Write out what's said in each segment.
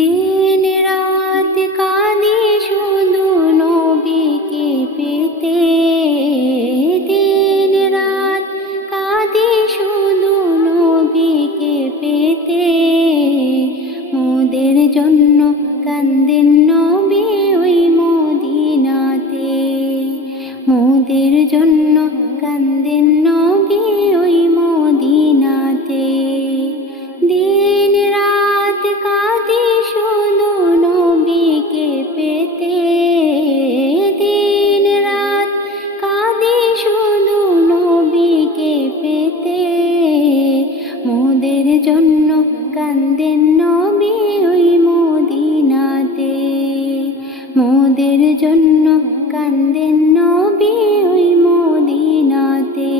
দিন রাত কাঁদি শুধু নবীকে পেতে, দিন রাত কাঁদি শুধু নবীকে পেতে। মোদের জন্য কান্দেন নবী ওই মদিনাতে, মোদের জন্য কান্দেন নবী ওই মদিনাতে। দিন রাত কাঁদি শুধু নবীকে পেতে, দিন রাত কাঁদি শুধু নবীকে পেতে। মোদের জন্য কান্দেন নবী ওই মদিনাতে, মোদের জন্য কান্দেন নবী ওই মদিনাতে।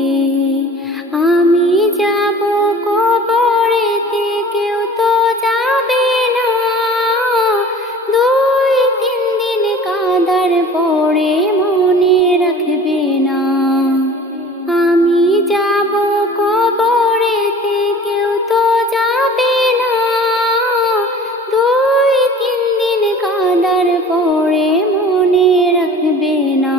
আমি যাব কবরেতে কেউ তো যাবে না, 2-3 দিন কাঁদার পরে মনে রাখবে না। আমি যাব কবরেতে কেউ তো যাবে না, 2-3 দিন কাঁদার পরে মনে রাখবে না।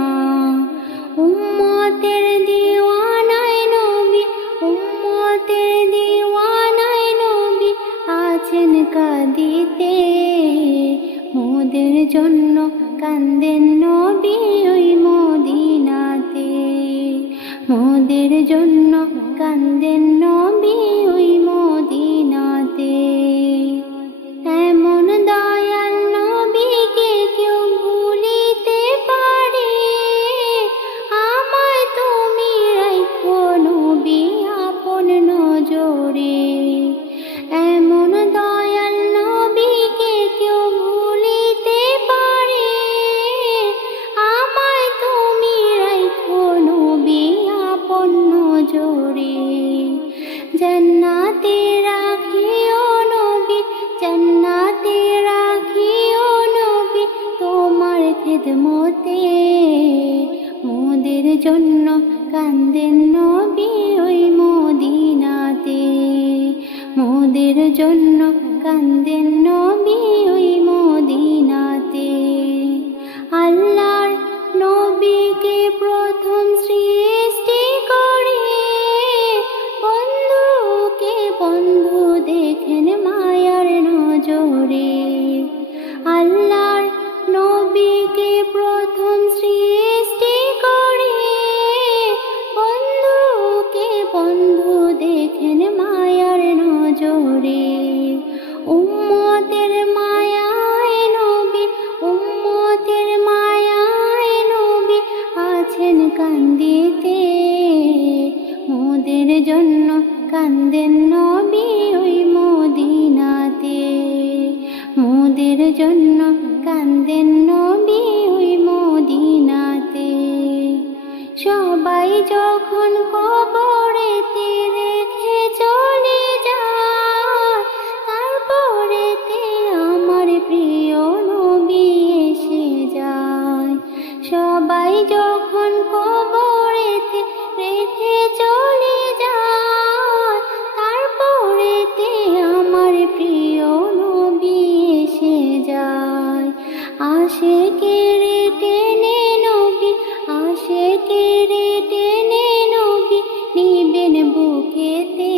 উম্মতের দিওয়ানায় নবী, উম্মতের দিওয়ানায় নবী আছেন কাঁদিতে। মোদের জন্য কান্দেন নবী ওই মদিনাতে, মোদের জন্য কান্দেন নবী ওই মদিনাতে। এমন দয়াল নবীকে কেউ ভুলিতে পারে, আমায় তুমি রাখো নবী আপন নজরে। এমন দয়াল নবীকে কেউ ভুলিতে পারে, আমায় তুমি রাখো নবী আপন নজরে। জান্নাতে রাখিও নবী, জান্নাতে রাখিও নবী তোমার খিদমতে। মোদের জন্য কান্দেন নবী ওই মদিনাতে, মোদের জন্য কান্দেন নবী ওই মদিনাতে। আল্লাহর নবীকে প্রথম সৃষ্টি করে, বন্ধুকে বন্ধু দেখেন মায়ার নজরে। আল্লাহর নবীকে প্রথম সৃষ্টি করে, বন্ধুকে বন্ধু দেখেন মায়ার নজরে। উম্মতের মায়ায় নবী, উম্মতের মায়ায় নবী আছেন কান্দিতে। মোদের জন্য কান্দেন নবী ওই মদিনাতে, মোদের জন্য কান্দেন নবী ওই মদিনাতে। সবাই যখন কবরেতে রেখে চলে যায়, তারপরেতে আমার প্রিয় নবী এসে যায়। সবাই যখন কবরেতে রেখে চলে যায়, তারপরেতে আমার প্রিয় নবী এসে যায়। আশিকের টেনে নবী, আশিকের টেনে নবী নিবেন বুকেতে।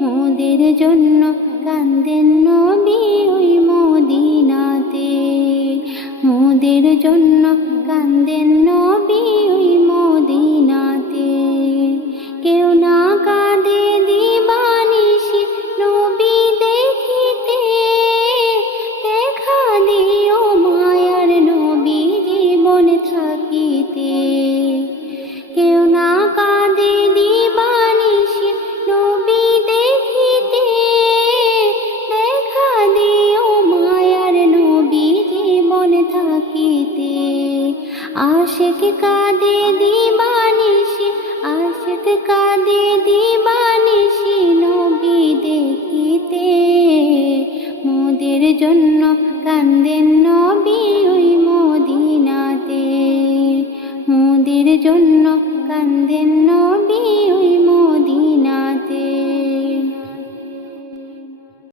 মোদের জন্য কান্দেন নবী ওই মদিনাতে, মোদের জন্য কান্দেন নবী ওই মদিনাতে। কেউ না কাঁদে দিবানিশি নবী দেখিতে, দেখা দিও মায়ার নবী জীবন থাকিতে। কেউ না কাঁদে দিবানিশি নবী দেখিতে, দেখা দিও মায়ার নবী জীবন থাকিতে। আশিক কাঁদে দিবানিশি, আশিক কাঁদে দিবানিশি নবী দেখিতে। মোদের জন্য কান্দেন